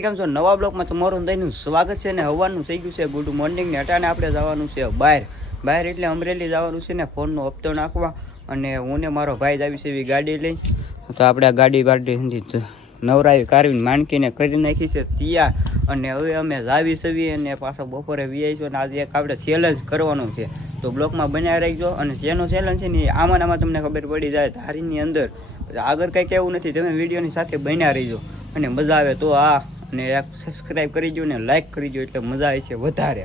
કેમ છો? નવા બ્લોગમાં તમારું દહીંનું સ્વાગત છે ને હવાનું થઈ ગયું છે ગુડ મોર્નિંગ ને અટાણે આપણે જવાનું છે બહાર એટલે અમરેલી જવાનું છે ને ફોનનો હપ્તો નાખવા અને હું ને મારો ભાઈ જ આવી છે એવી ગાડી લઈ તો આપણે આ ગાડી નવરાવી કાઢવીને માણકીને કરી નાખી છે તૈયાર અને હવે અમે જાવી સવી અને પાછા બપોરે વીઆઈશું અને આજે એક આપણે ચેલેન્જ કરવાનું છે તો બ્લોગમાં બનાવી રાખજો અને જેનો ચેલેન્જ છે ને આમાં તમને ખબર પડી જાય ધારીની અંદર આગળ કંઈ કહેવું નથી તમે વિડીયોની સાથે બન્યા રહીજો અને મજા આવે તો આ અને એક સબસ્ક્રાઇબ કરી દો ને લાઈક કરી દો એટલે મજા આવે છે વધારે.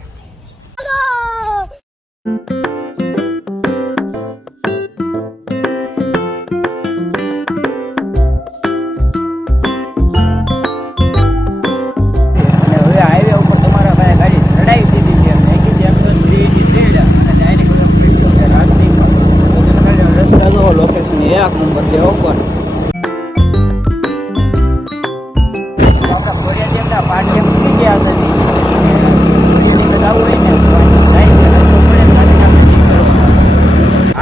અને હવે હાઈવે ઉપર તમારા ભાઈ ગાડી ચડાવી દીધી છે અને રસ્તા જો લોકેશન એક નંબર છે ઓપન પાટિયા મૂકી ગયા હતા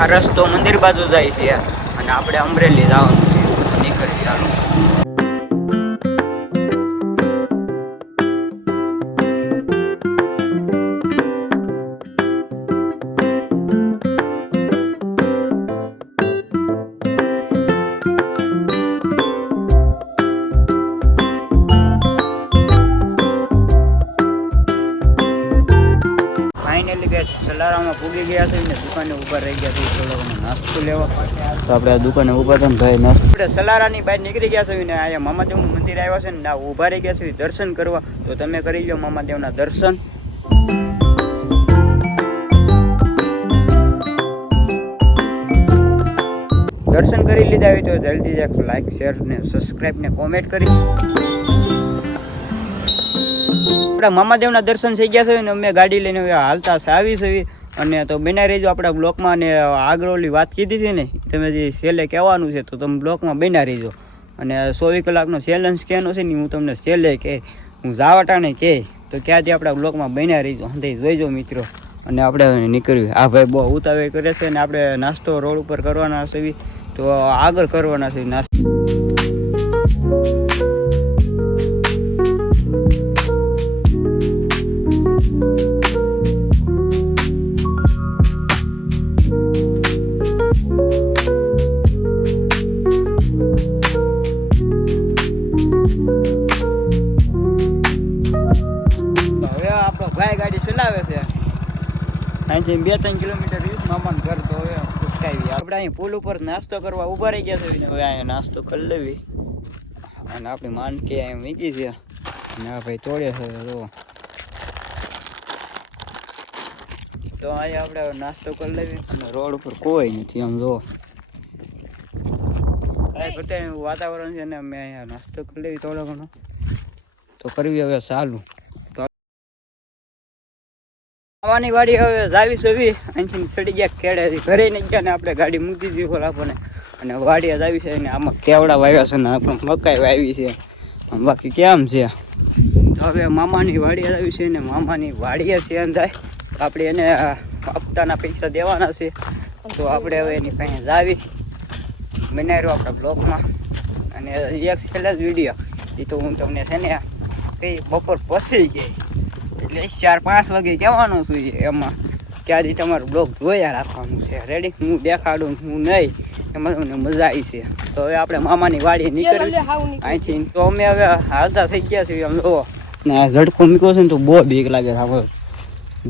આ રસ્તો મંદિર બાજુ જાય છે અને આપણે અમરેલી જવાનું છે નીકળી જવાનું. સલારામાં પૂગી ગયા છે ને દુકાને ઊભા રહી ગયા છે થોડો નાસ્તો લેવા તો આપણે આ દુકાને ઊભા હતા ને ભાઈ નાસ્તો આપણે સલારાની બહાર નીકળી ગયા છે ને અહીંયા મામાદેવનું મંદિર આવ્યા છે ને ઊભા રહી ગયા છે દર્શન કરવા તો તમે કરી લો મામાદેવના દર્શન. દર્શન કરી લીધા હોય તો જલ્દી એક લાઈક શેર ને સબસ્ક્રાઈબ ને કોમેન્ટ કરી. આપણા મામાદેવના દર્શન થઈ ગયા છે ને અમે ગાડી લઈને હાલતા આવી છે અને તો બનાવી રહેજો આપણા બ્લોકમાં અને આગળ ઓલી વાત કીધી હતી ને તમે જે છેલ્લે કહેવાનું છે તો તમે બ્લોકમાં બનાવી રહેજો અને 24 કલાકનો ચેલેન્જ કહેવાનો છે ને હું તમને છેલ્લે કે હું જાવટાને કહે તો ક્યાંથી આપણા બ્લોકમાં બનાવી રહીજો અંતે જોઈજો મિત્રો. અને આપણે નીકળ્યું આ ભાઈ બહુ ઉતાવળ કરે છે ને આપણે નાસ્તો રોડ ઉપર કરવાના છે તો આગળ કરવાના છે નાસ્તો. ભાઈ ગાડી ચલાવે છે અહીંથી 2-3 કિલોમીટર મામાનું ઘર તો હવે ઉચકાવી આપણે અહીં પુલ ઉપર નાસ્તો કરવા ઊભા રહી ગયા છે હવે અહીંયા નાસ્તો કરી લેવી અને આપણી માનકી અહીં મૂકી છે અને આ ભાઈ તોડે છે તો અહીંયા આપણે નાસ્તો કરી લેવી અને રોડ ઉપર કોઈ નથી આમ જો કાંઈ કરતા એવું વાતાવરણ છે ને અમે અહીંયા નાસ્તો કરી લેવી થોડો ઘણો તો કરવી હવે ચાલુ. આવવાની વાડી હવે જાવી સવી અહીંથી ચડી ગયા ખેડે ઘરે નહીં ગયા ને આપણે ગાડી મૂકી દીધી આપણને અને વાડીએ જાવી છે ને આમાં કેવડા વાવ્યા છે ને આપણે મકાઈ વાવી છે બાકી કેમ છે તો હવે મામાની વાડીએ આવી છે ને મામાની વાડીએ છે જાય આપણે એને હપ્તાના પૈસા દેવાના છે તો આપણે હવે એની પાસે જાવી બનાવ્યો આપણા બ્લોગમાં અને એક છેલ્લા જ વિડીયો એ તો હું તમને છે ને કઈ બપોર પછી ગઈ એટલે 4-5 વાગે કહેવાનું છું એમાં ક્યારે તમારું બ્લોગ જોયા રાખવાનું છે રેડી હું દેખાડું હું નહીં એમાં તમને મજા આવી છે. તો હવે આપણે મામાની વાડીએ નીકળ્યું અહીંથી તો અમે હવે હાલતા થઈ ગયા છીએ આમ જુઓ ને આ ઝડકો મૂક્યો છે ને તો બહુ બીક લાગે છે હવે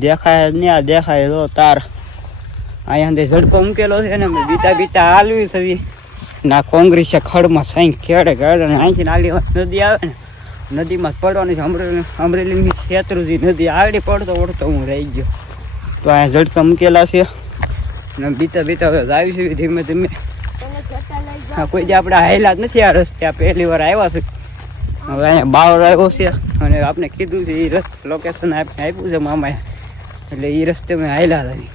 દેખાય ને આ દેખાય તો તાર અહીંયા ઝડકો મૂકેલો છે ને બીતા હાલવી છે ના કોંગ્રેસ છે ખડમાં સાઈ ખેડે અને અહીંથી નાલી નદી આવે ને નદીમાં પડવાની છે અમરેલીની શેત્રુજી નદી આગળ પડતો હું રહી ગયો તો અહીંયા ઝડકા મૂકેલા છે અને બીતા હવે આવી છે ધીમે ધીમે હા કોઈ જે આપણે હાયલા જ નથી આ રસ્તે આ પહેલી વાર આવ્યા છે હવે અહીંયા બાવર આવ્યો છે અને આપણે કીધું છે એ લોકેશન આપણે આપ્યું છે મામાએ એટલે એ રસ્તે મેં હાયલા આવી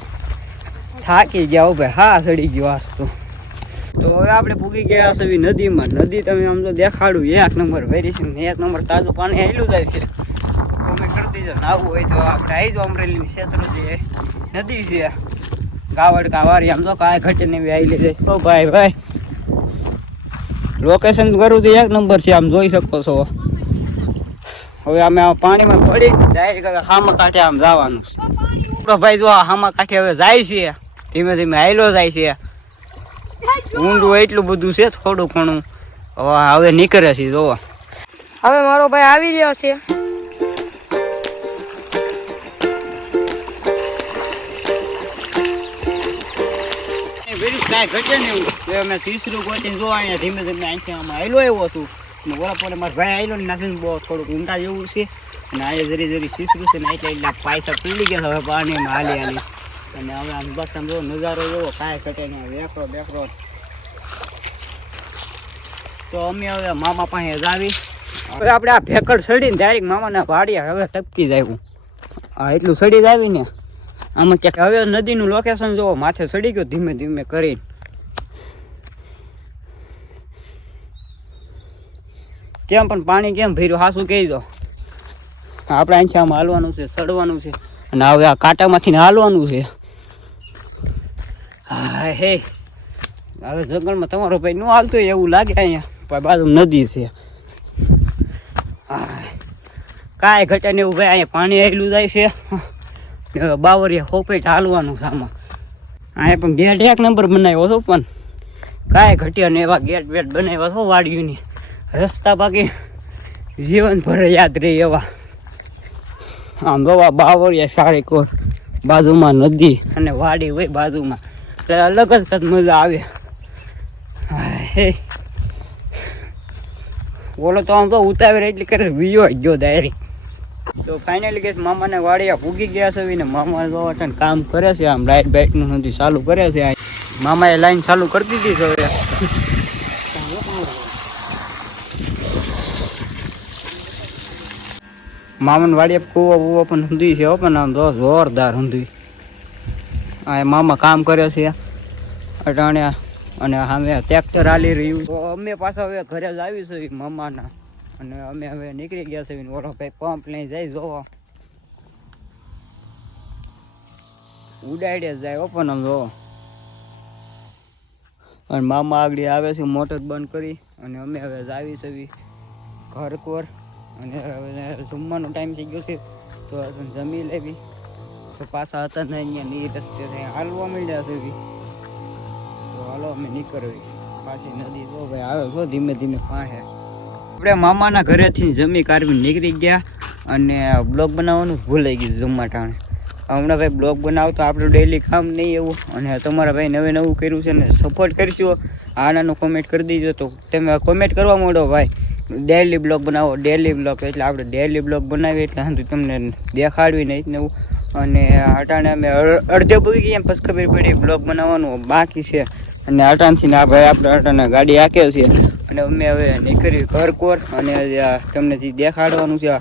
થાકી ગયા હો ભાઈ હા ચડી ગયો આજ તો હવે આપણે પૂગી ગયા છે નદીમાં નદી તમે આમ તો દેખાડું 1 નંબર વેરી છે 1 નંબર તાજું પાણી હેલું જાય છે કોમેન્ટ કરી દેજો નાવું હોય તો આપણે આવી જાઓ અમરેલીની ક્ષેત્ર છે નદી છે ગાવડ કાવારી આમ તો કાંઈ ઘટે નહીં આવી લીધે ઓ ભાઈ લોકેશન કરું તો 1 નંબર છે આમ જોઈ શકો છો હવે અમે આ પાણીમાં પડી ડાયરેક્ટ હામા કાંઠે આમ જવાનું છે. ભાઈ જો હામા કાંઠે હવે જાય છે, ધીમે ધીમે હાયલો જાય છે. ઊંડું એટલું બધું છે, થોડું ઘણું હવે નીકળે છે. જોવા હવે મારો ભાઈ આવી રહ્યો છે. કાંઈ ઘટે ને એવું અમે તીસરું ગોતીને જોવા અહીંયા ધીમે ધીમે અહીંથી આમાં હાયલો આવ્યો છું. અને બરાબર મારા ભાઈ આવેલો ને નાખીને બહુ થોડુંક ઊંડા જેવું છે. અને અહીંયા જરી જરી સીસરું છે ને એટલે પૈસા પીડી ગયા હવે પાણીમાં હાલી હાલી. અને હવે આમ બસ તમે જો નજારો એવો કાંઈ ઘટે ને વેકરો બેકરો. તો અમે હવે મામા પાસે જ આવી. હવે આપણે આ ભેકડ સડીને ડાયરેક્ટ મામાના વાડિયા હવે ટપકી જાય. હા એટલું સડી જ આવીને આમાં ક્યાંક હવે નદીનું લોકેશન જોવો, માથે સડી ગયો ધીમે ધીમે કરીને. કેમ પણ પાણી કેમ ભર્યું હાસું કહી દો. આપણે અહીંથી આમ હાલવાનું છે, સડવાનું છે અને હવે આ કાંટામાંથી હાલવાનું છે. હા હે હવે જંગલમાં તમારો ભાઈ ન હાલતો એવું લાગે. અહીંયા બાજુ નદી છે. હા કાંઈ ઘટે ને એવું ભાઈ અહીંયા પાણી આવેલું જાય છે. બાવરિયા હોપેટ હાલવાનું છે આમાં. અહીંયા પણ ગેટ એક નંબર બનાવ્યો હતો, પણ કાંઈ ઘટ્યા ને એવા ગેટ વેટ બનાવ્યા છો વાડીઓની. રસ્તા બાકી જીવનભર યાદ રહે એવા. આમ જોવા બાવરિયા સારી કોર, બાજુમાં નદી અને વાડી હોય બાજુમાં, એટલે અલગ જ કંઈક મજા આવે. હે બોલો તો આમ તો ઉતાવળ એટલી કરે વિયો ગયો ડાયરી. તો ફાઇનલી કે મામાને વાડિયા ભૂગી ગયા છે ને મામા જોવા કામ કરે છે. આમ લાઇટ બાઇટનું નથી ચાલુ કરે છે. મામાએ લાઈન ચાલુ કરી દીધી છે હવે. મામાને વાડિયા કૂવો બૂવો પણ ઊંધી છે પણ આમ તો જોરદાર ઊંધી. આ મામા કામ કરે છે અટાણે અને સામે ટ્રેક્ટર હાલી રહ્યું. તો અમે પાછા હવે ઘરે જ આવી છે મામાના, અને અમે હવે નીકળી ગયા છે. ઓલો ભાઈ પંપ લઈ જાય જોવા, ઉડાડે જાય ઓપન આમ જોવો. અને મામા આગળ આવે છે મોટર બંધ કરી, અને અમે હવે જ આવી છે ઘર કોર. અને હવે જમવાનો ટાઈમ થઈ ગયો છે તો જમી લેવી. તો પાછા હતા ને અહીંયા રસ્તે હાલવા માંડ્યા છે. તો હાલો અમે નીકળવી પાછી નદી. તો ભાઈ આવે છો ધીમે ધીમે પાસે. આપણે મામાના ઘરેથી જમી કાઢવી નીકળી ગયા, અને બ્લોગ બનાવવાનું ભૂલાઈ ગયું જમવા ટાણે. હમણાં ભાઈ બ્લોગ બનાવતો આપણું ડેલી કામ નહીં એવું. અને તમારા ભાઈ નવે નવું કર્યું છે ને સપોર્ટ કરીશું. આનાનું કોમેન્ટ કરી દીજો. તો તમે કોમેન્ટ કરવા માંડો ભાઈ ડેલી બ્લોગ બનાવો, ડેલી બ્લોગ. એટલે આપણે ડેલી બ્લોગ બનાવીએ એટલે હા તમને દેખાડવી નહીં ને એવું. અને અટાણે અમે અડધે પૂગી ગયા પછી ખબર પડી બ્લોગ બનાવવાનું બાકી છે. અને અટાણથી ના ભાઈ આપણે અટાણે ગાડી હાકે છે, અને અમે હવે નીકળી ઘર કોર. અને તમને જે દેખાડવાનું છે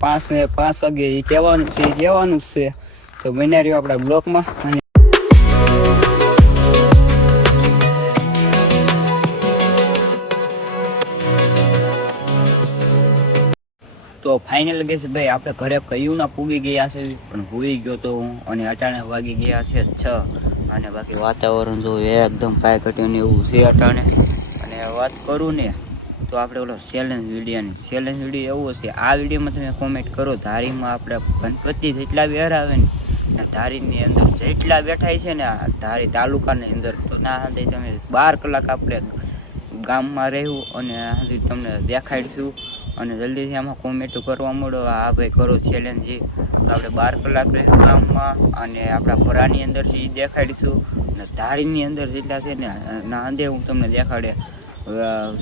5 વાગે એ કહેવાનું છે, એ કહેવાનું જ છે. તો બન્યા રહ્યો આપણા બ્લોગમાં. અને તો ફાઇનલ કે છે ભાઈ આપણે ઘરે કયું ના પૂગી ગયા છે, પણ ભૂલી ગયો તો હું. અને અટાણે વાગી ગયા છે 6. અને બાકી વાતાવરણ જો એકદમ કાંઈ ઘટ્યું ને એવું છે અટાણે. અને વાત કરું ને તો આપણે ઓલો ચેલેન્જ વિડીયો એવો છે. આ વિડીયોમાં તમે કોમેન્ટ કરો ધારીમાં આપણે ગણપતિ જેટલા બી હરાવે ને ધારીની અંદર જેટલા બેઠાય છે ને આ ધારી તાલુકાની અંદર, તો ના હાંધી તમે 12 કલાક આપણે ગામમાં રહેવું અને તમને દેખાડીશું. અને જલ્દીથી આમાં કોમેન્ટ કરવા માંડો. હા ભાઈ કરો ચેલેન્જ. તો આપણે 12 કલાક રહીશું ગામમાં, અને આપણા પરાની અંદરથી દેખાડીશું. અને ધારીની અંદર જેટલા છે ને ના હાંધે હું તમને દેખાડે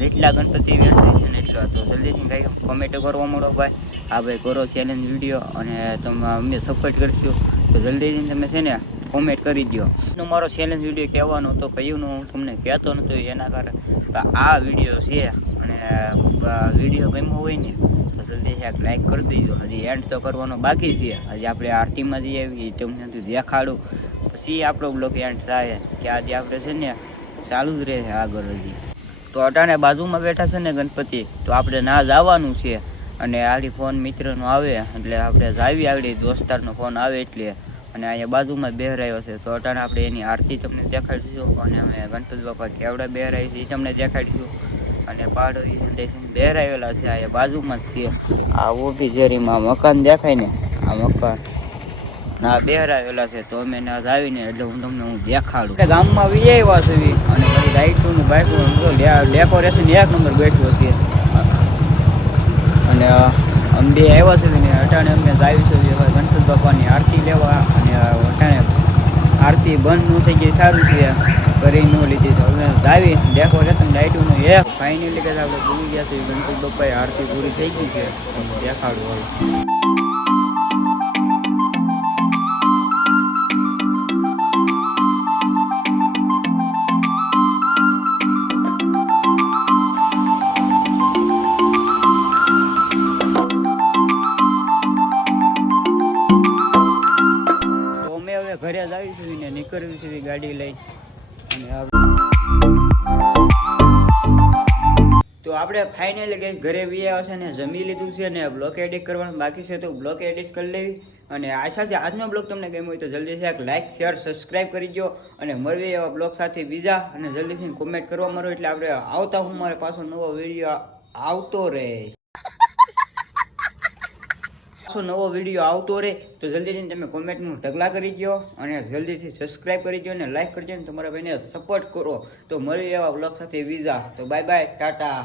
જેટલા ગણપતિ બેઠાય છે ને એટલા. તો જલ્દીથી કંઈ કોમેન્ટ કરવા માંડો ભાઈ. હા ભાઈ કરો ચેલેન્જ વિડીયો, અને તમે અમને સપોર્ટ કરશો. તો જલ્દીથી તમે છે ને કોમેન્ટ કરી દો. મારો ચેલેન્જ વિડીયો કહેવાનો તો કયું હું તમને કહેતો નહોતો, એના કારણે આ વિડીયો છે. અને વિડીયો ગમ્યો હોય ને તો જલ્દીથી એક લાઈક કરી દેજો. હજી એન્ડ તો કરવાનો બાકી છે. હજી આપણે આરતીમાં જઈ આવી તમને દેખાડું, પછી આપણો બ્લોગ એન્ડ થાય કે આજે આપણે છે ને ચાલુ જ રહે આગળ હજી. તો અટાણે બાજુમાં બેઠા છે ને ગણપતિ, તો આપણે ના જવાનું છે. અને આડી ફોન મિત્રનો આવે એટલે આપણે જાવી આવડી દોસ્તારનો ફોન આવે એટલે. અને અહીંયા બાજુમાં બેહરાયો છે. તો અટાણે આપણે એની આરતી તમને દેખાડીશું. અને અમે ગણપતિ બાપા કેવડા બેહરાય છે એ તમને દેખાડીશું. અને પાડોશી સ્ટેશન બહાર આવેલા છે, આ બાજુમાં જ છે. આ ઊભી ઝેરીમાં મકાન દેખાય ને, આ મકાન ના બહાર આવેલા છે. તો અમે ના આવીને એટલે હું તમને દેખાડું. ગામમાં વી આવ્યા છે અને બધી લાઈટોનું બાઈકનું ડેકોરેશન એક નંબર બેઠું છે. અને અમે બે આવ્યા છે ને અટાણે અમને આવી છે હવે ગણપતિ બાપાની આરતી લેવા. અને અટાણે આરતી બંધ ન થઈ ગઈ, સારું છે, કરી ન લીધી. તો હવે આવી ડેકોરેશન લાઈટોનું એક ફાઇનલી કે આપણે ભૂલી ગયા છે. ગણપતિ બાપાએ આરતી પૂરી થઈ ગઈ છે, દેખાડું હવે. ઘરે જ આવીશું ને નીકળવી છે ગાડી લઈ. અને તો આપણે ફાઇનલી ગઈ ઘરે આવ્યા છે ને જમી લીધું છે ને બ્લોગ એડિટ કરવાનું બાકી છે, તો બ્લોગ એડિટ કરી લેવી. અને આશા છે આજનો બ્લોગ તમને ગમ્યો હોય તો જલ્દીથી એક લાઇક શેર સબસ્ક્રાઈબ કરી દો. અને મળીએ એવા બ્લોગ સાથે બીજા. અને જલ્દીથી કોમેન્ટ કરવા મારો એટલે આપણે આવતા હું મારે પાછો નવો વિડીયો આવતો રહે. નવો વિડીયો આવતો રહે તો જલ્દીથી તમે કોમેન્ટનું ઢગલા કરી દો. અને જલ્દીથી સબસ્ક્રાઈબ કરી દો અને લાઈક કરી દો અને તમારા ભાઈને સપોર્ટ કરો. તો મળીએ એવા બ્લોગ સાથે બીજા. તો બાય બાય, ટાટા.